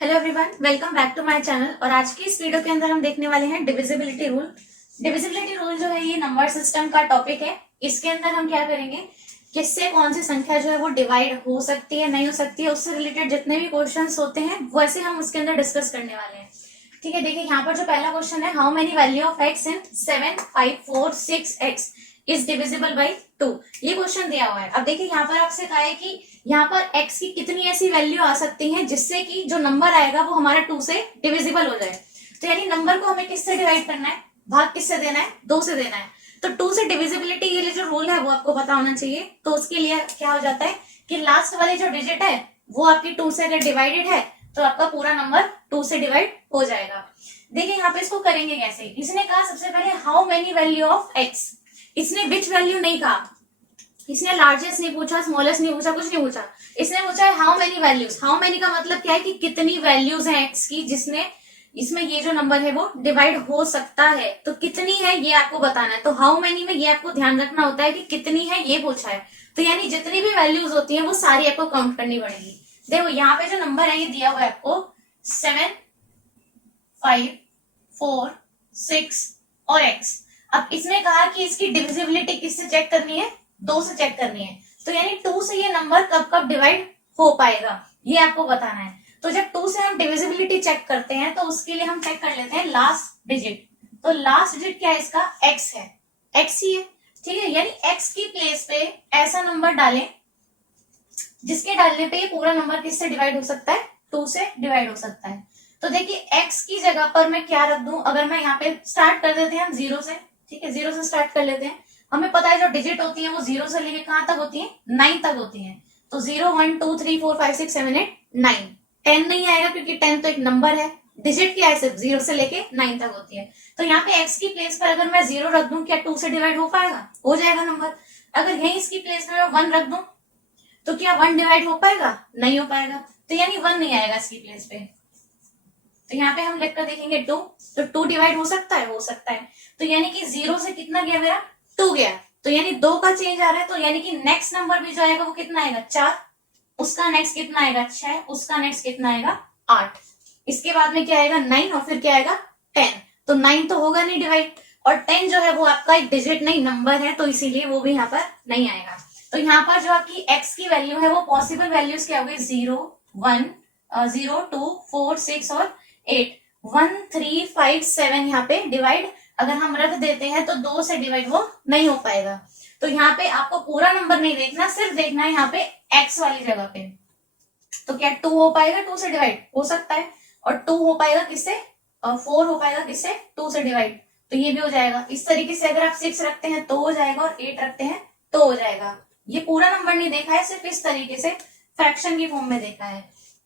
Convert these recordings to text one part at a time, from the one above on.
Hello everyone, welcome back to my channel. और आज की इस वीडियो के अंदर हम देखने वाले हैं डिविजिबिलिटी रूल। डिविजिबिलिटी रूल जो है ये नंबर सिस्टम का टॉपिक है। इसके अंदर हम क्या करेंगे, किससे कौन सी संख्या जो है वो डिवाइड हो सकती है, नहीं हो सकती है, उससे रिलेटेड जितने भी क्वेश्चंस होते हैं वैसे हम उसके अंदर डिस्कस करने वाले हैं। ठीक है, देखिए यहाँ पर जो पहला क्वेश्चन है, how many value of x in 7, 5, 4, 6 x is divisible by 2। ये क्वेश्चन दिया हुआ है। अब देखिए यहाँ पर आपसे कहा है कि यहाँ पर x की कितनी ऐसी वैल्यू आ सकती है जिससे कि जो नंबर आएगा वो हमारा 2 से डिविजिबल हो जाए। तो यानी नंबर को हमें किससे डिवाइड करना है, भाग किससे देना है, 2 से देना है। तो 2 से डिविजिबिलिटी ये जो रूल है वो आपको पता होना चाहिए। तो उसके लिए क्या हो जाता है कि लास्ट वाली जो डिजिट है वो आपकी 2 से अगर डिवाइडेड है तो आपका पूरा नंबर 2 से डिवाइड हो जाएगा। देखिए यहाँ पे इसको करेंगे कैसे। इसने कहा सबसे पहले how many value of x. इसने विच वैल्यू नहीं कहा, इसने लार्जेस्ट नहीं पूछा, स्मॉलेस्ट नहीं पूछा, कुछ नहीं पूछा। इसने पूछा है how many values. How many का मतलब क्या है कि कितनी वैल्यूज हैं एक्स की जिसमें इसमें ये जो नंबर है वो डिवाइड हो सकता है। तो कितनी है ये आपको बताना है। तो हाउ मेनी में ये आपको ध्यान रखना होता है कि कितनी है ये पूछा है। तो यानी जितनी भी वैल्यूज होती है वो सारी आपको काउंट करनी पड़ेगी। देखो यहाँ पे जो नंबर है ये दिया हुआ है आपको 7, 5, 4, 6 और x। अब इसने कहा कि इसकी डिविजिबिलिटी किससे चेक करनी है, 2 से चेक करनी है। तो यानी 2 से ये नंबर कब कब डिवाइड हो पाएगा ये आपको बताना है। तो जब 2 से हम डिविजिबिलिटी चेक करते हैं तो उसके लिए हम चेक कर लेते हैं लास्ट डिजिट। तो लास्ट डिजिट क्या है इसका, x है, x ही है। ठीक है, यानी x की प्लेस पे ऐसा नंबर डालें जिसके डालने पे ये पूरा नंबर किससे डिवाइड हो सकता है, 2 से डिवाइड हो सकता है। तो देखिए x की जगह पर मैं क्या रख दूं, अगर मैं यहाँ पे स्टार्ट कर देते हैं हम 0 से। ठीक है, 0 से स्टार्ट कर लेते हैं। हमें पता है जो डिजिट होती है वो 0 से लेके कहां तक होती है, 9 तक होती है। तो 0, 1, 2, 3, 4, 5, 6, 7, 8, 9। 10 नहीं आएगा क्योंकि 10 तो एक नंबर है। डिजिट क्या है, सिर्फ 0 से लेके 9 तक होती है। तो यहाँ पे x की प्लेस पर अगर मैं 0 रख दूं, क्या 2 से डिवाइड हो पाएगा, हो जाएगा नंबर। अगर यही इसकी प्लेस में मैं 1 रख दूं तो क्या 1 डिवाइड हो पाएगा, नहीं हो पाएगा। तो यानी 1 नहीं आएगा इसकी प्लेस पे। तो यहाँ पे हम लिखकर देखेंगे 2। तो 2 डिवाइड हो सकता है, हो सकता है। तो यानी कि 0 से कितना गया मेरा, 2 गया। तो यानी 2 का चेंज आ रहा है। तो यानी कि नेक्स्ट नंबर भी जो आएगा वो कितना आएगा, 4। उसका नेक्स्ट कितना आएगा, 6। उसका नेक्स्ट कितना आएगा, 8। इसके बाद में क्या आएगा, 9। और फिर क्या आएगा, 10। तो 9 तो होगा नहीं डिवाइड। और 10 जो है वो आपका एक डिजिट नहीं, नंबर है, तो इसीलिए वो भी यहाँ पर नहीं आएगा। तो यहाँ पर जो आपकी x की वैल्यू है वो पॉसिबल वैल्यूज क्या हो गई, 0, 1, 0, 2, 4, 6 और 8। 1, 3, 5, 7 यहाँ पे डिवाइड अगर हम रख देते हैं तो 2 से डिवाइड वो नहीं हो पाएगा। तो यहाँ पे आपको पूरा नंबर नहीं देखना, सिर्फ देखना है यहाँ पे x वाली जगह पे। तो क्या 2 हो पाएगा 2 से डिवाइड, हो सकता है। और 2 हो पाएगा किससे, 4 हो पाएगा किससे, 2 से डिवाइड। तो ये भी हो जाएगा। इस तरीके से अगर आप 6 रखते हैं तो हो जाएगा, और 8 रखते हैं तो हो जाएगा। ये पूरा नंबर नहीं देखा है, सिर्फ इस तरीके से फ्रैक्शन की फॉर्म में देखा है।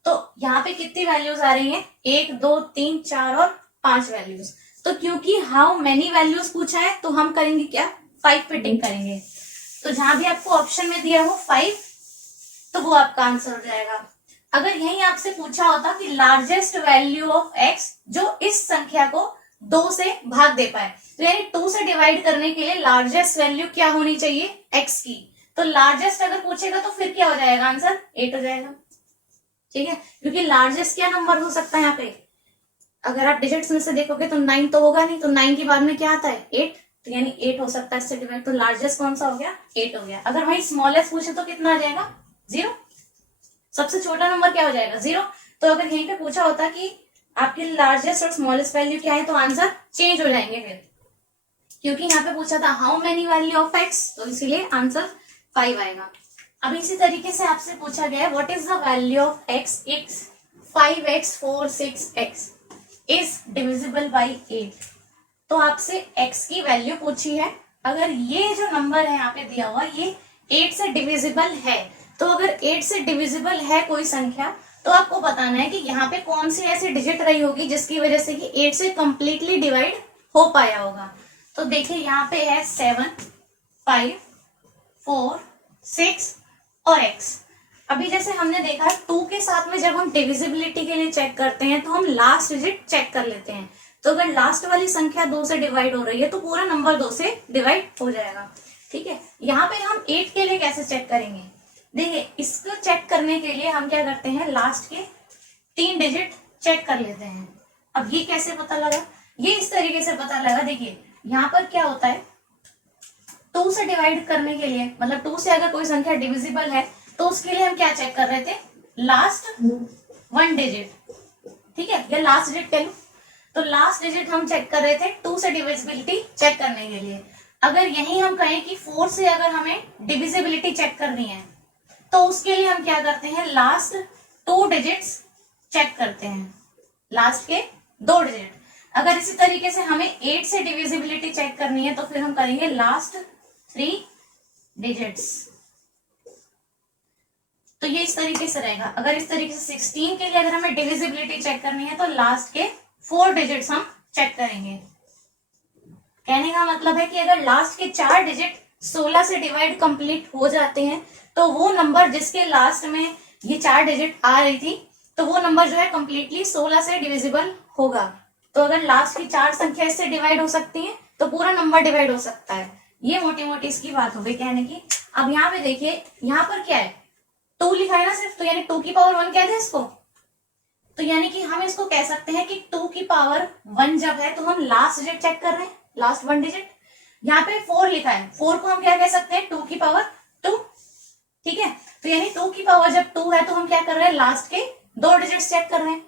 तो यहाँ पे कितनी वैल्यूज आ रही हैं, 1, 2, 3, 4 और 5 वैल्यूज। तो क्योंकि हाउ मेनी वैल्यूज पूछा है तो हम करेंगे क्या, 5 पे टिक करेंगे। तो जहां भी आपको ऑप्शन में दिया हो 5 तो वो आपका आंसर हो जाएगा। अगर यही आपसे पूछा होता कि लार्जेस्ट वैल्यू ऑफ x जो इस संख्या को 2 से भाग दे पाए, तो यानी 2 से डिवाइड करने के लिए लार्जेस्ट वैल्यू क्या होनी चाहिए, x की। तो लार्जेस्ट अगर पूछेगा तो फिर क्या हो जाएगा, आंसर 8 हो जाएगा। ठीक है, क्योंकि लार्जेस्ट क्या नंबर हो सकता है यहाँ पे, अगर आप डिजिट्स में से देखोगे तो 9 तो होगा नहीं। तो 9 के बाद में क्या आता है, 8। तो यानी 8 हो सकता है इससे डिवाइड। तो लार्जेस्ट कौन सा हो गया, 8 हो गया। अगर वही स्मॉलेस्ट पूछे तो कितना आ जाएगा, 0। सबसे छोटा नंबर क्या हो जाएगा, 0। तो अगर यहीं पे पूछा होता कि आपकी लार्जेस्ट और स्मॉलेस्ट वैल्यू क्या है तो आंसर चेंज हो जाएंगे फिर, क्योंकि यहाँ पे पूछा था how many value of x, तो इसीलिए आंसर 5 आएगा। अब इसी तरीके से आपसे पूछा गया है what is the value of x if 5x, 4, 6x is divisible by 8। तो आपसे x की वैल्यू पूछी है। अगर ये जो नंबर है यहाँ पे दिया हुआ ये 8 से डिविजिबल है, तो अगर 8 से डिविजिबल है कोई संख्या तो आपको बताना है कि यहाँ पे कौन सी ऐसी डिजिट रही होगी जिसकी वजह से कि 8 से कंप्लीटली डिवाइड हो पाया होगा। तो देखिए यहाँ पे है 7, 5, 4, 6 और x। अभी जैसे हमने देखा 2 के साथ में जब हम डिविजिबिलिटी के लिए चेक करते हैं तो हम लास्ट डिजिट चेक कर लेते हैं। तो अगर लास्ट वाली संख्या 2 से डिवाइड हो रही है तो पूरा नंबर 2 से डिवाइड हो जाएगा। ठीक है, यहाँ पे हम 8 के लिए कैसे चेक करेंगे, देखिए इसको चेक करने के लिए हम क्या करते हैं, लास्ट के 3 डिजिट चेक कर लेते हैं। अब ये कैसे पता लगा, ये इस तरीके से पता लगा। देखिए यहाँ पर क्या होता है, 2 से डिवाइड करने के लिए, मतलब 2 से अगर कोई संख्या डिविजिबल है तो उसके लिए हम क्या चेक कर रहे थे, लास्ट 1 डिजिट, ठीक है, या लास्ट डिजिट कह लो। तो लास्ट डिजिट हम चेक कर रहे थे 2 से डिविजिबिलिटी चेक करने के लिए। अगर यही हम कहें कि 4 से अगर हमें डिविजिबिलिटी चेक करनी है तो उसके लिए हम क्या करते हैं, लास्ट 2 डिजिट्स चेक करते हैं, लास्ट के 2 डिजिट। अगर इसी तरीके से हमें 8 से डिविजिबिलिटी चेक करनी है तो फिर हम करेंगे लास्ट 3 डिजिट्स। तो ये इस तरीके से रहेगा। अगर इस तरीके से 16 के लिए अगर हमें डिविजिबिलिटी चेक करनी है तो लास्ट के 4 डिजिट्स हम चेक करेंगे। कहने का मतलब है कि अगर लास्ट के 4 डिजिट 16 से डिवाइड कंप्लीट हो जाते हैं तो वो नंबर जिसके लास्ट में ये 4 डिजिट आ रही थी तो वो नंबर जो है कंप्लीटली 16 से डिविजिबल होगा। तो अगर लास्ट की 4 संख्या इससे डिवाइड हो सकती है तो पूरा नंबर डिवाइड हो सकता है। ये मोटी मोटी इसकी बात हो गई कहने की। अब यहाँ पे देखिए, यहाँ पर क्या है, 2 लिखा है ना सिर्फ, तो यानी 2 की पावर 1 कहते हैं इसको। तो यानी कि हम इसको कह सकते हैं कि 2 की पावर 1 जब है तो हम लास्ट डिजिट चेक कर रहे हैं, लास्ट 1 डिजिट। यहाँ पे 4 लिखा है, 4 को हम क्या कह सकते हैं, 2 की पावर 2, ठीक है। तो यानी 2 की पावर जब 2 है तो हम क्या कर रहे हैं, लास्ट के 2 डिजिट्स चेक कर रहे हैं।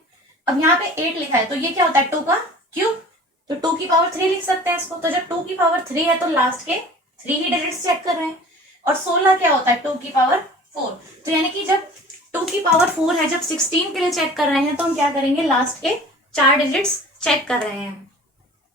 अब यहाँ पे 8 लिखा है तो ये क्या होता है, 2 का क्यूब, तो 2 की पावर 3 लिख सकते हैं इसको। तो जब 2 की पावर 3 है तो लास्ट के 3 ही डिजिट्स चेक कर रहे हैं। और 16 क्या होता है, 2 की पावर 4। तो यानी कि जब 2 की पावर 4 है, जब 16 के लिए चेक कर रहे हैं तो हम क्या करेंगे, लास्ट के 4 डिजिट्स चेक कर रहे हैं।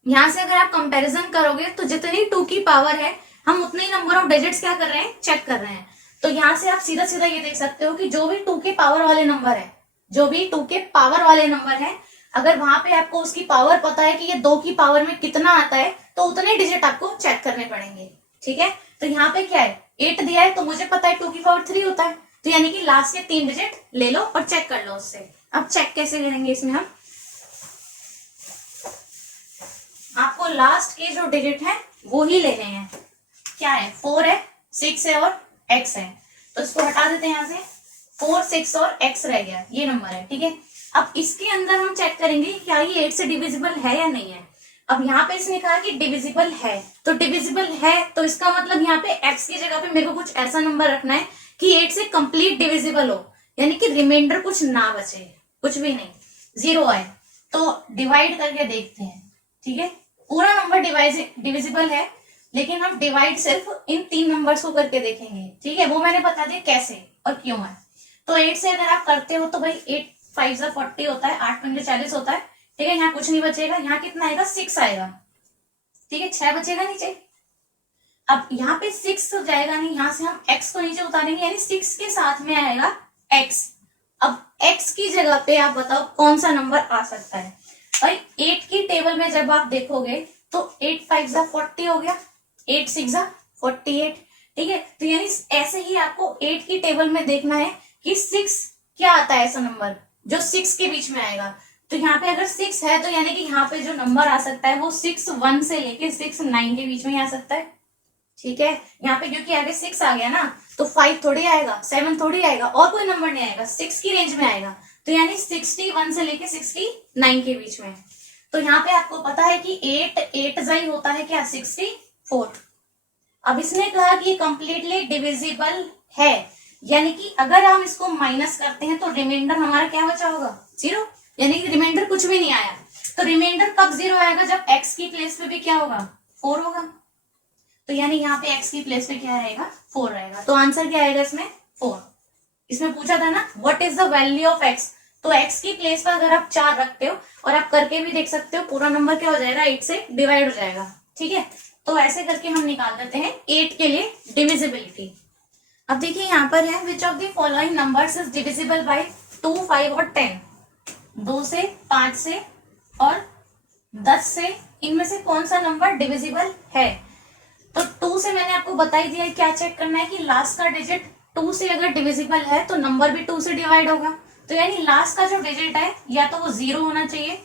यहां से अगर आप कंपैरिजन करोगे तो जितनी 2 की पावर है हम उतने ही नंबर ऑफ डिजिट्स क्या कर रहे हैं, चेक कर रहे हैं। तो यहां से आप सीधा सीधा ये देख सकते हो कि जो भी 2 के पावर वाले नंबर है, जो भी 2 के पावर वाले नंबर है, अगर वहां पे आपको उसकी पावर पता है कि ये 2 की पावर में कितना आता है तो उतने डिजिट आपको चेक करने पड़ेंगे, ठीक है। तो यहाँ पे क्या है, 8 दिया है तो मुझे पता है 2 की पावर 3 होता है, तो यानी कि लास्ट के 3 डिजिट ले लो और चेक कर लो उससे। अब चेक कैसे करेंगे, इसमें हम आपको लास्ट के जो डिजिट है वो ही लेने हैं। क्या है, 4 है, 6 है और x है, तो इसको हटा देते हैं यहाँ से। 4, 6 और x रह गया, ये नंबर है, ठीक है। अब इसके अंदर हम चेक करेंगे क्या ये 8 से डिविजिबल है या नहीं है। अब यहाँ पे इसने कहा कि डिविजिबल है, तो डिविजिबल है तो इसका मतलब यहाँ पे x की जगह पे मेरे को कुछ ऐसा नंबर रखना है कि 8 से कंप्लीट डिविजिबल हो, यानी कि रिमाइंडर कुछ ना बचे, कुछ भी नहीं, 0 आए। तो डिवाइड करके देखते हैं, ठीक है। पूरा नंबर डिविजिबल है लेकिन हम डिवाइड सिर्फ इन 3 नंबर्स को करके देखेंगे, ठीक है। वो मैंने बता दिया कैसे और क्यों है। तो 8 से अगर आप करते हो तो भाई 8 5 जा 40 होता है, 8 5 40 होता है, ठीक है। यहाँ कुछ नहीं बचेगा, यहाँ कितना आएगा, 6 आएगा, ठीक है, 6 बचेगा नीचे। अब यहाँ पे 6 तो जाएगा नहीं, यहाँ से हम x को नीचे उतारेंगे, यानी 6 के साथ में आएगा x। अब x की जगह पे आप बताओ कौन सा नंबर आ सकता है। भाई 8 की टेबल में जब आप देखोगे तो 8 5 जा 40 हो गया, 8 6 जा 48, ठीक है। तो यानी ऐसे ही आपको 8 की टेबल में देखना है कि 6 क्या आता है, ऐसा नंबर जो 6 के बीच में आएगा। तो यहाँ पे अगर 6 है तो यानी कि यहाँ पे जो नंबर आ सकता है वो 6 1 से लेके 6 9 के बीच में ही आ सकता है, ठीक है। यहाँ पे क्योंकि आगे 6 आ गया ना तो 5 थोड़ी आएगा, 7 थोड़ी आएगा, और कोई नंबर नहीं आएगा, 6 की रेंज में आएगा। तो यानी 61 से लेके 69 के बीच में। तो यहाँ पे आपको पता है कि 8 जाई होता है क्या, 64। अब इसने कहा कि कंप्लीटली डिविजिबल है, यानी कि अगर हम इसको माइनस करते हैं तो रिमाइंडर हमारा क्या बचा होगा, 0, यानी कि रिमाइंडर कुछ भी नहीं आया। तो रिमाइंडर कब 0 आएगा, जब x की प्लेस पे भी क्या होगा, 4 होगा। तो यानी यहाँ पे x की प्लेस पे क्या रहेगा, 4 रहेगा। तो आंसर क्या आएगा इसमें, 4। इसमें पूछा था ना what is the value of x, तो x की प्लेस पर अगर आप 4 रखते हो, और आप करके भी देख सकते हो, पूरा नंबर क्या हो जाएगा, 8 से डिवाइड हो जाएगा, ठीक है। तो ऐसे करके हम निकाल देते हैं 8 के लिए डिविजिबिलिटी। अब देखिए यहाँ पर है, which of the following numbers is divisible by 2, 5 और 10। 2 से, 5 से और 10 से, इनमें से कौन सा नंबर डिविजिबल है। तो 2 से मैंने आपको बता ही दिया क्या चेक करना है कि लास्ट का डिजिट 2 से अगर डिविजिबल है तो नंबर भी 2 से डिवाइड होगा। तो यानी लास्ट का जो डिजिट है या तो वो 0 होना चाहिए,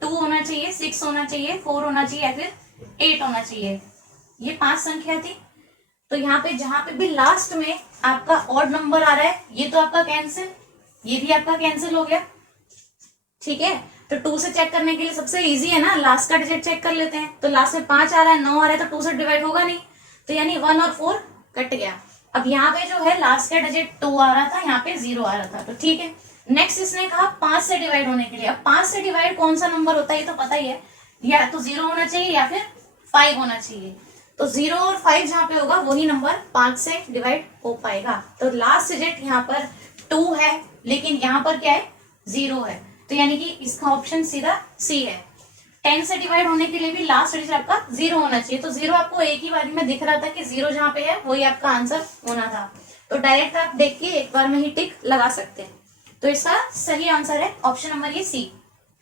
2 होना चाहिए, 6 होना चाहिए, 4 होना चाहिए या फिर 8 होना चाहिए। ये 5 संख्या थी। तो यहाँ पे जहां पे भी लास्ट में आपका ऑड नंबर आ रहा है ये तो आपका कैंसिल, ये भी आपका कैंसिल हो गया। ठीक है। तो 2 से चेक करने के लिए सबसे इजी है ना, लास्ट का डिजिट चेक कर लेते हैं। तो लास्ट में 5 आ रहा है, 9 आ रहा है, तो 2 से डिवाइड होगा नहीं, तो यानी 1 और 4 कट गया। अब यहाँ पे जो है लास्ट का डिजिट 2 आ रहा था, यहाँ पे 0 आ रहा था, तो ठीक है। नेक्स्ट इसने कहा 5 से डिवाइड होने के लिए। अब 5 से डिवाइड कौन सा नंबर होता है ये तो पता ही है, या तो 0 होना चाहिए या फिर 5 होना चाहिए। तो 0 और 5 जहाँ पे होगा वही नंबर 5 से डिवाइड हो पाएगा। तो लास्ट डिजिट यहाँ पर 2 है, लेकिन यहाँ पर क्या है, 0 है, तो यानी कि इसका ऑप्शन सीधा सी है। 10 से डिवाइड होने के लिए भी लास्ट डिजिट आपका 0 होना चाहिए। तो 0 आपको एक ही बार में दिख रहा था कि 0 जहाँ पे है वही आपका आंसर होना था। तो डायरेक्ट आप देख के एक बार में ही टिक लगा सकते हैं। तो इसका सही आंसर है ऑप्शन नंबर ये सी।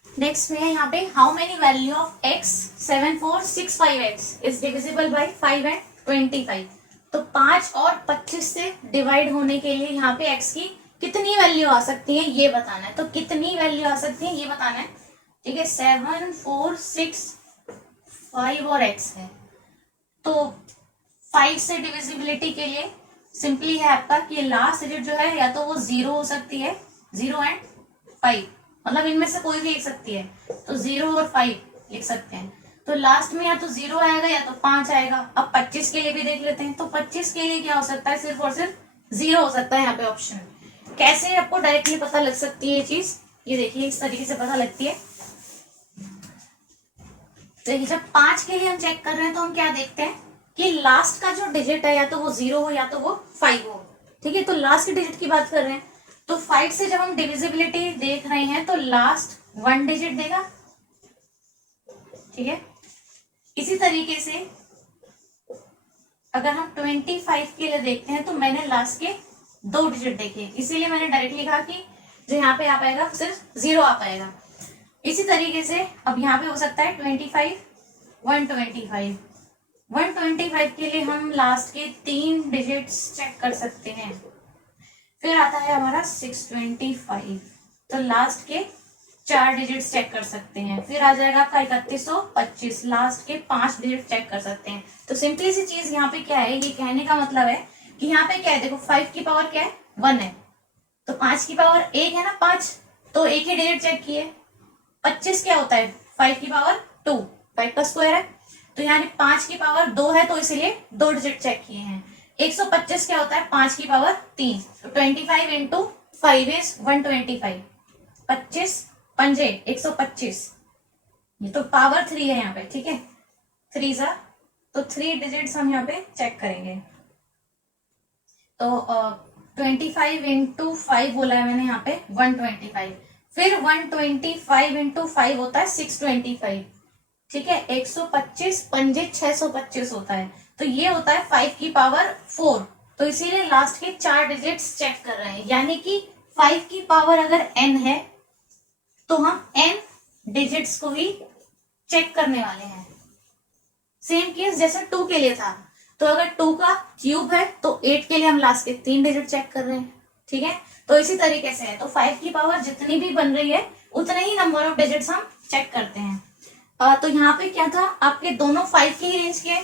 नेक्स्ट में है यहाँ पे, how many value of x 7465x is divisible by 5 and 25। तो 5 और 25 से डिवाइड होने के लिए यहाँ पे x की कितनी वैल्यू आ सकती है ये बताना है। तो कितनी वैल्यू आ सकती है ये बताना है, ठीक है। 7 4 6 5 और x है। तो 5 से डिविजिबिलिटी के लिए सिंपली है आपका कि लास्ट डिजिट जो है या तो वो 0 हो सकती है, 0 एंड 5, मतलब इनमें से कोई भी लिख सकती है। तो 0 और 5 लिख सकते हैं। तो लास्ट में या तो 0 आएगा या तो 5 आएगा। अब 25 के लिए भी देख लेते हैं। तो 25 के लिए क्या हो सकता है, सिर्फ और सिर्फ 0 हो सकता है यहाँ पे ऑप्शन। कैसे आपको डायरेक्टली पता लग सकती है ये चीज, ये देखिए इस तरीके से पता लगती है। देखिए जब 5 के लिए हम चेक कर रहे हैं तो हम क्या देखते हैं कि लास्ट का जो डिजिट है या तो वो 0 हो या तो वो 5 हो, ठीक है। तो लास्ट के डिजिट की बात कर रहे हैं, तो 5 से जब हम डिविजिबिलिटी देख रहे हैं तो लास्ट 1 डिजिट देगा, ठीक है। इसी तरीके से अगर हम 25 के लिए देखते हैं तो मैंने लास्ट के 2 डिजिट देखे, इसीलिए मैंने डायरेक्टली कहा कि जो यहाँ पे आ पाएगा सिर्फ 0 आ पाएगा। इसी तरीके से अब यहाँ पे हो सकता है 25 125। 125 के लिए हम लास्ट के 3 डिजिट्स चेक कर सकते हैं। फिर आता है हमारा 625, तो लास्ट के 4 डिजिट्स चेक कर सकते हैं। फिर आ जाएगा आपका 3125, लास्ट के 5 डिजिट चेक कर सकते हैं। तो सिंपली सी चीज यहाँ पे क्या है, ये कहने का मतलब है कि यहाँ पे क्या है, देखो 5 की पावर क्या है 1 है, तो 5 की पावर 1 है ना 5, तो एक ही डिजिट चेक किए। 25 क्या होता है 5 की पावर 2, 5 का स्क्वायर है, तो यानी 5 की पावर 2 है, तो इसलिए 2 डिजिट चेक किए हैं। 125 क्या होता है 5 की पावर 3, तो 25 इंटू 5 इज 125, 25 पंजे 125, ये तो पावर 3 है यहाँ पे, ठीक है। 3 सा, तो 3 डिजिट्स हम यहाँ पे चेक करेंगे। तो 25 इंटू 5 बोला है मैंने यहाँ पे 125, फिर 125 इंटू 5 होता है 625, ठीक है। 125 पंजे 625 होता है, तो ये होता है 5 की पावर 4, तो इसीलिए लास्ट के 4 डिजिट्स चेक कर रहे हैं। यानी कि 5 की पावर अगर n है तो हम n डिजिट्स को ही चेक करने वाले हैं। सेम केस जैसे 2 के लिए था, तो अगर 2 का क्यूब है तो 8 के लिए हम लास्ट के 3 डिजिट चेक कर रहे हैं, ठीक है। तो इसी तरीके से है, तो 5 की पावर जितनी भी बन रही है उतने ही नंबर ऑफ डिजिट्स हम चेक करते हैं। तो यहाँ पे क्या था, आपके दोनों 5 की ही रेंज के,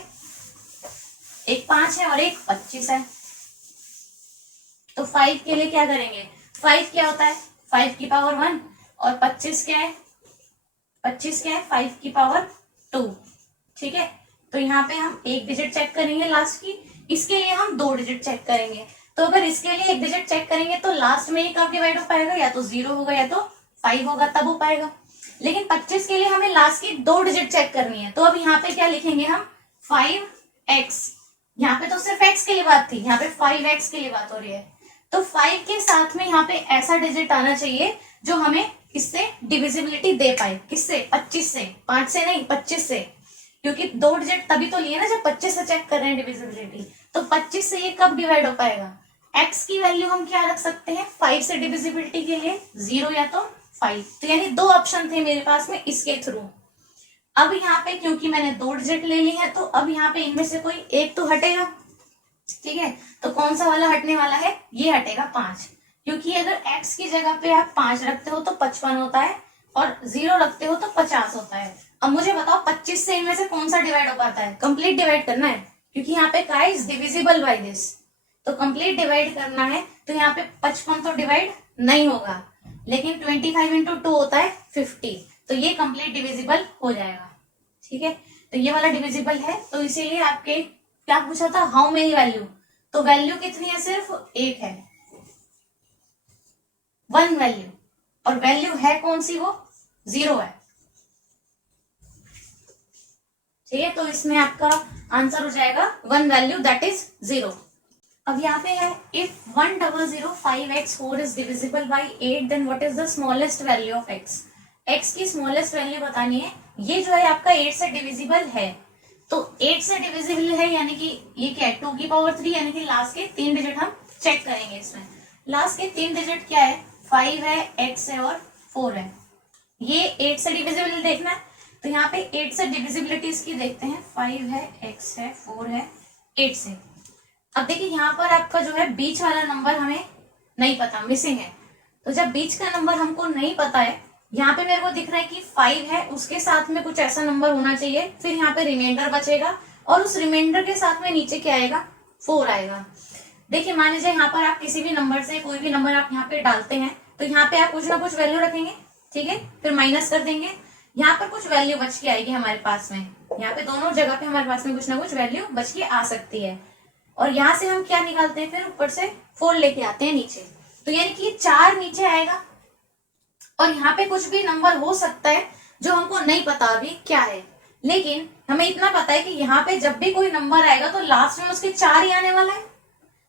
एक 5 है और एक 25 है। तो 5 के लिए क्या करेंगे, 5 क्या होता है 5 की पावर 1, और 25 क्या है 5 की पावर 2, ठीक है। तो यहाँ पे हम एक डिजिट चेक करेंगे लास्ट की, इसके लिए हम 2 डिजिट चेक करेंगे। तो अगर इसके लिए एक डिजिट चेक करेंगे तो लास्ट में ही कब डिवाइड हो पाएगा, या तो 0 होगा या तो 5 होगा, तब हो पाएगा। लेकिन 25 के लिए हमें लास्ट की 2 डिजिट चेक करनी है, तो अब यहाँ पे क्या लिखेंगे हम 5x, यहाँ पे तो सिर्फ x के लिए बात थी, यहाँ पे 5x के लिए बात हो रही है। तो 5 के साथ में यहाँ पे ऐसा डिजिट आना चाहिए जो हमें इससे डिविजिबिलिटी दे पाए। किससे, 25 से, 5 से नहीं 25 से, क्योंकि 2 डिजिट तभी तो लिए ना जब 25 से चेक कर रहे हैं डिविजिबिलिटी। तो 25 से ये कब डिवाइड हो पाएगा, x की वैल्यू हम क्या रख सकते हैं 5 से डिविजिबिलिटी के लिए 0 या तो 5, तो यानी 2 ऑप्शन थे मेरे पास में इसके थ्रू। अब यहाँ पे क्योंकि मैंने 2 डिजिट ले ली है, तो अब यहाँ पे इनमें से कोई एक तो हटेगा, ठीक है। तो कौन सा वाला हटने वाला है, ये हटेगा 5, क्योंकि अगर x की जगह पे आप 5 रखते हो तो 55 होता है, और 0 रखते हो तो 50 होता है। अब मुझे बताओ 25 से इनमें से कौन सा डिवाइड हो पाता है, कंप्लीट डिवाइड करना है, क्योंकि यहाँ पे का इज डिविजिबल बाय दिस, तो कंप्लीट डिवाइड करना है। तो यहाँ पे 55 तो डिवाइड नहीं होगा, लेकिन 25 इंटू 2 होता है 50, तो ये कंप्लीट डिविजिबल हो जाएगा। ठीक है, तो ये वाला डिविजिबल है, तो इसीलिए आपके क्या पूछा था, हाउ मेनी वैल्यू, तो वैल्यू कितनी है, सिर्फ एक है, 1 वैल्यू, और वैल्यू है कौन सी, वो 0 है। ठीक है, तो इसमें आपका आंसर हो जाएगा 1 वैल्यू दैट इज 0। अब यहाँ पे है if 1005x4 is divisible by 8 then what is the smallest value of x। x की स्मॉलेस्ट वैल्यू बतानी है। ये जो है आपका 8 से डिविजिबल है, तो 8 से डिविजिबल है यानी कि ये क्या है, 2 की पावर 3, यानी कि लास्ट के 3 डिजिट हम चेक करेंगे। इसमें लास्ट के 3 डिजिट क्या है, 5 है, x है और 4 है। ये 8 से डिविजिबल देखना है, तो यहाँ पे 8 से डिविजिबिलिटी इसकी देखते हैं, 5 है, x है, 4 है, 8 से। अब देखिए यहाँ पर आपका जो है बीच वाला नंबर हमें नहीं पता, मिसिंग है। तो जब बीच का नंबर हमको नहीं पता है, यहाँ पे मेरे को दिख रहा है कि 5 है, उसके साथ में कुछ ऐसा नंबर होना चाहिए, फिर यहाँ पे रिमाइंडर बचेगा और उस रिमाइंडर के साथ में नीचे क्या आएगा, 4 आएगा। देखिए मान लीजिए यहाँ पर आप किसी भी नंबर से कोई भी नंबर आप यहाँ पे डालते हैं, तो यहाँ पे आप कुछ ना कुछ वैल्यू रखेंगे, ठीक है, फिर माइनस कर देंगे, यहाँ पर कुछ वैल्यू बच के आएगी हमारे पास में। यहाँ पे दोनों जगह पे हमारे पास में कुछ ना कुछ वैल्यू बच के आ सकती है, और यहाँ से हम क्या निकालते हैं, फिर ऊपर से 4 लेके आते हैं नीचे, तो यानी कि 4 नीचे आएगा, और यहाँ पे कुछ भी नंबर हो सकता है जो हमको नहीं पता अभी क्या है, लेकिन हमें इतना पता है कि यहाँ पे जब भी कोई नंबर आएगा तो लास्ट में उसके 4 ही आने वाला है,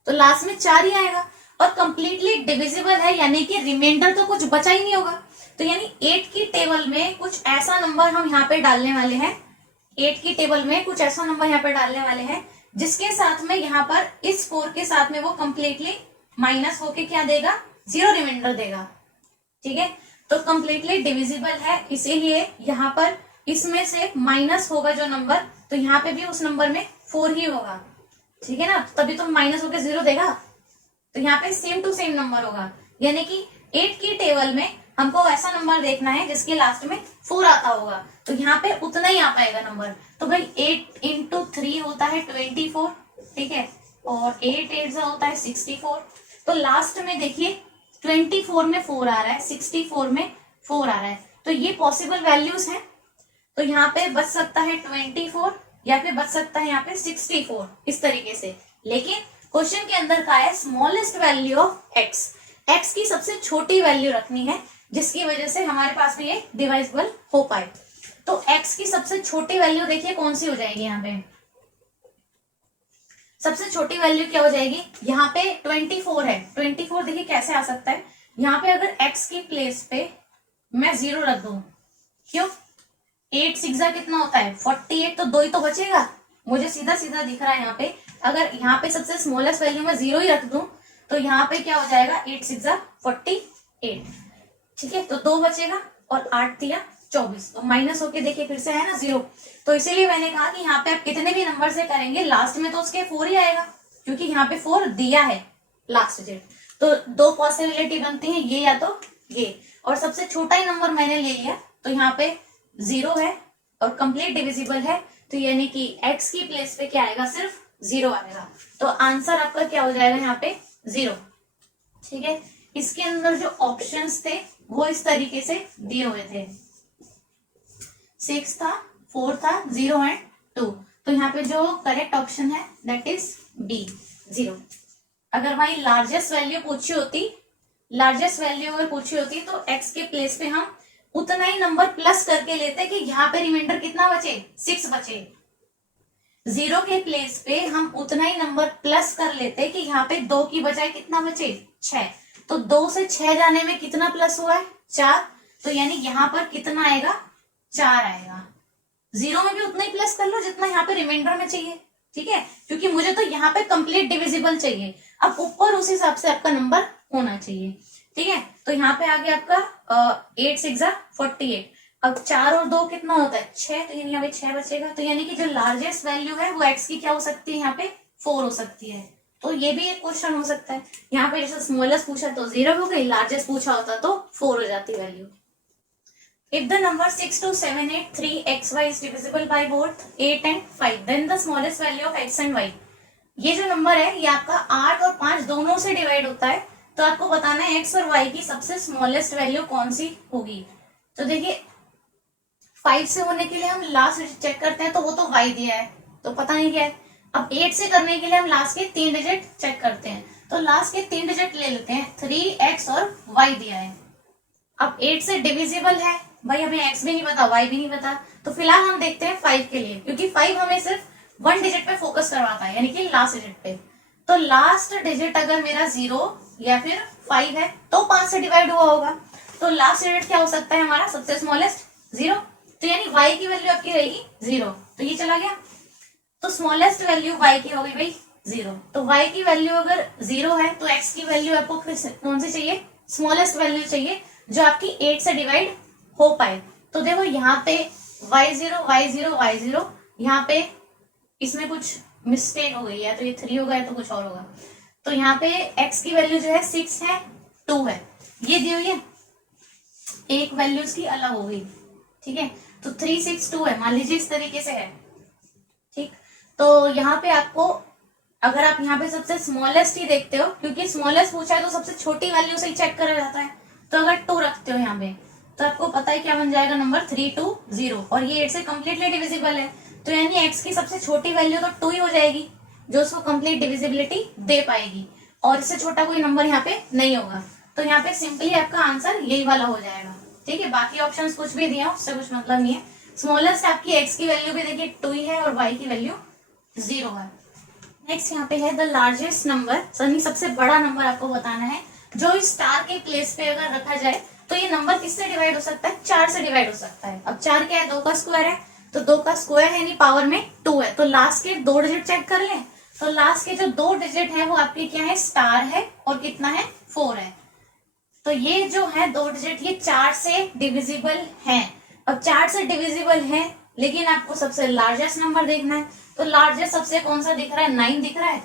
तो लास्ट में 4 ही आएगा, और कंप्लीटली डिविजिबल है, यानी कि रिमाइंडर तो कुछ बचा ही नहीं होगा। तो यानी 8 की टेबल में कुछ ऐसा नंबर हम यहाँ पे डालने वाले हैं, 8 की टेबल में कुछ ऐसा नंबर यहाँ पे डालने वाले हैं जिसके साथ में यहाँ पर इस 4 के साथ में वो कंप्लीटली माइनस होके क्या देगा, 0 रिमाइंडर देगा। ठीक है, तो कंप्लीटली डिविजिबल है, इसीलिए यहाँ पर इसमें से माइनस होगा जो नंबर, तो यहाँ पे भी उस नंबर में 4 ही होगा। ठीक है ना, तभी तो माइनस होके 0 देगा, तो यहाँ पे सेम टू सेम नंबर होगा, यानी कि 8 की टेबल में हमको ऐसा नंबर देखना है जिसके लास्ट में 4 आता होगा, तो यहाँ पे उतना ही आ पाएगा नंबर। तो भाई 8 इंटू 3 होता है 24, ठीक है, और 8 8 होता है 64, तो लास्ट में देखिए 24 में 4 आ रहा है, 64 में 4 आ रहा है, तो ये पॉसिबल वैल्यूज हैं। तो यहाँ पे बच सकता है 24 या फिर बच सकता है यहाँ पे 64, इस तरीके से। लेकिन क्वेश्चन के अंदर का है smallest value of x, x की सबसे छोटी वैल्यू रखनी है जिसकी वजह से हमारे पास में ये डिवाइजेबल हो पाए। तो x की सबसे छोटी वैल्यू देखिए कौन सी हो जाएगी, यहाँ पे सबसे छोटी वैल्यू क्या हो जाएगी, यहाँ पे 24 है, 24 देखिए कैसे आ सकता है, यहाँ पे अगर x की प्लेस पे मैं 0 रख दूं, क्यों, 8 6 कितना होता है 48, तो 2 ही तो बचेगा, मुझे सीधा सीधा दिख रहा है यहाँ पे। अगर यहाँ पे सबसे स्मॉलेस्ट वैल्यू में 0 ही रख दूं, तो यहाँ पे क्या हो जाएगा, 8 6 48, ठीक है, तो 2 बचेगा और 8 दिया 24, तो माइनस होके देखिए फिर से है ना 0। तो इसीलिए मैंने कहा कि यहाँ पे आप कितने भी नंबर से करेंगे लास्ट में तो उसके 4 ही आएगा, क्योंकि यहाँ पे 4 दिया है लास्ट डिजिट। तो 2 पॉसिबिलिटी बनती है, ये या तो ये, और सबसे छोटा ही नंबर मैंने ले लिया, तो यहाँ पे 0 है और कंप्लीट डिविजिबल है, तो यानी कि x की प्लेस पे क्या आएगा, सिर्फ 0 आएगा, तो आंसर आपका क्या हो जाएगा यहाँ पे 0। ठीक है, इसके अंदर जो ऑप्शंस थे वो इस तरीके से दिए हुए थे, 6 था, 4 था, 0 एंड 2, तो यहाँ पे जो करेक्ट ऑप्शन है दैट इज बी 0। अगर भाई लार्जेस्ट वैल्यू पूछी होती, लार्जेस्ट वैल्यू अगर पूछी होती तो x के प्लेस पे हम उतना ही नंबर प्लस करके लेते कि यहाँ पे रिमाइंडर कितना बचे, 6 बचे। 0 के प्लेस पे हम उतना ही नंबर प्लस कर लेते कि यहाँ पे 2 की बजाय कितना बचे, 6, तो 2 से 6 जाने में कितना प्लस हुआ है, 4, तो यानी यहाँ पर कितना आएगा, 4 आएगा। 0 में भी उतना ही प्लस कर लो जितना यहाँ पे रिमाइंडर में चाहिए, ठीक है, क्योंकि मुझे तो यहाँ पे कंप्लीट डिविजिबल चाहिए, अब ऊपर उस हिसाब से आपका नंबर होना चाहिए। ठीक है, तो यहाँ पे आ गया आपका 8 6 48, अब 4 और 2 कितना होता है 6, तो यानी यहाँ पे 6 बचेगा, तो यानी कि जो लार्जेस्ट वैल्यू है वो x की क्या हो सकती है, यहाँ पे 4 हो सकती है। तो ये भी एक क्वेश्चन हो सकता है, यहाँ पे जैसे स्मॉलेस्ट पूछा तो 0 हो गई, लार्जेस्ट पूछा होता तो 4 हो जाती value. If the number 62783xy is divisible by both 8 and 5, then the smallest value of x and y। ये जो नंबर है ये आपका 8 और 5 दोनों से डिवाइड होता है, तो आपको बताना है एक्स और वाई की सबसे स्मॉलेस्ट वैल्यू कौन सी होगी। तो देखिए 5 से होने के लिए हम लास्ट डिजिट चेक करते हैं, तो वो तो वाई दिया है तो पता नहीं क्या है। अब 8 से करने के लिए हम लास्ट के 3 डिजिट चेक करते हैं, तो लास्ट के 3 डिजिट ले लेते हैं, 3x और y दिया है। अब 8 से डिविजिबल है भाई, हमें x भी नहीं पता y भी नहीं पता, तो फिलहाल हम देखते हैं 5 के लिए, क्योंकि 5 हमें सिर्फ 1 डिजिट पे फोकस करवाता है, यानी कि लास्ट डिजिट पे। तो लास्ट डिजिट अगर मेरा 0 या फिर 5 है तो 5 से डिवाइड हुआ होगा, तो लास्ट डिजिट क्या हो सकता है हमारा सबसे स्मॉलेस्ट 0, तो यानी y की वैल्यू आपकी रहेगी 0, तो ये चला गया। तो स्मॉलेस्ट वैल्यू y की हो गई भाई 0, तो y की वैल्यू अगर 0 है तो x की वैल्यू आपको कौन सी चाहिए, स्मॉलेस्ट वैल्यू चाहिए जो आपकी 8 से डिवाइड हो पाए। तो देखो यहाँ पे y0 y0 y0, यहाँ पे इसमें कुछ मिस्टेक हो गई है, तो ये 3 होगा या तो कुछ और होगा। तो यहाँ पे x की वैल्यू जो है 6 है 2 है, ये दी हुई है, एक वैल्यू इसकी अलग हो गई, ठीक है। तो 3 6 2 है, मान लीजिए इस तरीके से है, ठीक। तो यहाँ पे आपको अगर आप यहाँ पे सबसे स्मॉलेस्ट ही देखते हो, क्योंकि स्मॉलेस्ट पूछा है तो सबसे छोटी वैल्यू से ही चेक करा जाता है, तो अगर 2 रखते हो यहाँ पे तो आपको पता है क्या बन जाएगा नंबर 320, और ये 8 से कम्प्लीटली डिविजिबल है, तो यानी x की सबसे छोटी वैल्यू तो 2 ही हो जाएगी जो उसको कंप्लीट डिविजिबिलिटी दे पाएगी, और इससे छोटा कोई नंबर यहाँ पे नहीं होगा। तो यहाँ पे सिंपली आपका आंसर यही वाला हो जाएगा, ठीक है। बाकी ऑप्शंस कुछ भी दिए उससे कुछ मतलब नहीं है। स्मॉलेस्ट आपकी x की वैल्यू भी देखिए 2 ही है और y की वैल्यू 0 है। नेक्स्ट यहाँ पे है द लार्जेस्ट नंबर, सबसे बड़ा नंबर आपको बताना है जो इस स्टार के प्लेस पे अगर रखा जाए तो ये नंबर किससे डिवाइड हो सकता है, 4 से डिवाइड हो सकता है। अब 4 क्या है, 2 का स्क्वायर है, तो 2 का स्क्वायर है यानी पावर में 2 है, तो लास्ट के 2 डिजिट चेक कर लें। तो लास्ट के जो 2 डिजिट है वो आपके क्या है, स्टार है, और कितना है 4 है। तो ये जो है 2 डिजिट ये 4 से डिविजिबल है। अब 4 से डिविजिबल है, लेकिन आपको सबसे लार्जेस्ट नंबर देखना है, तो लार्जेस्ट सबसे कौन सा दिख रहा है, 9 दिख रहा है।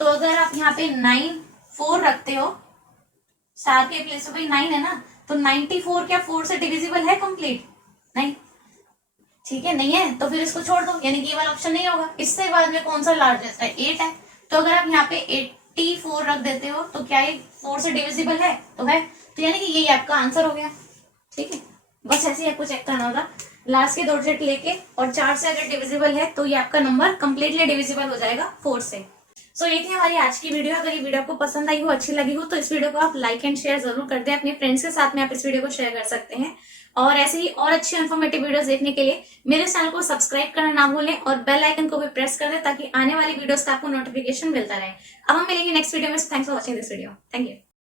तो अगर आप यहाँ पे 9 4 रखते हो, स्टार के प्लेस पे 9 है ना, तो 94 क्या 4 से डिविजिबल है कंप्लीट, नहीं, ठीक है, नहीं है, तो फिर इसको छोड़ दो, यानी कि ये वाला ऑप्शन नहीं होगा। इससे बाद में कौन सा लार्जेस्ट है, 8 है, तो अगर आप यहाँ पे 84 रख देते हो तो क्या ये 4 से डिविजिबल है, तो है, तो यानी कि यही आपका आंसर हो गया, ठीक है। बस ऐसे ही आपको चेक करना होगा, लास्ट के 2 डिजिट लेके और 4 से अगर डिविजिबल है तो ये आपका नंबर कंप्लीटली डिविजिबल हो जाएगा 4 से। सो ये थी हमारी आज की वीडियो। अगर ये वीडियो आपको पसंद आई हो, अच्छी लगी हो, तो इस वीडियो को आप लाइक एंड शेयर जरूर कर दें। अपने फ्रेंड्स के साथ में आप इस वीडियो को शेयर कर सकते हैं, और ऐसे ही और अच्छी इन्फॉर्मेटिव वीडियोस देखने के लिए मेरे चैनल को सब्सक्राइब करना ना भूलें और बेल आइकन को भी प्रेस कर दें ताकि आने वाली वीडियोस का आपको नोटिफिकेशन मिलता रहे। अब हम मिलेंगे नेक्स्ट वीडियो में। Thanks for watching this video. Thank you.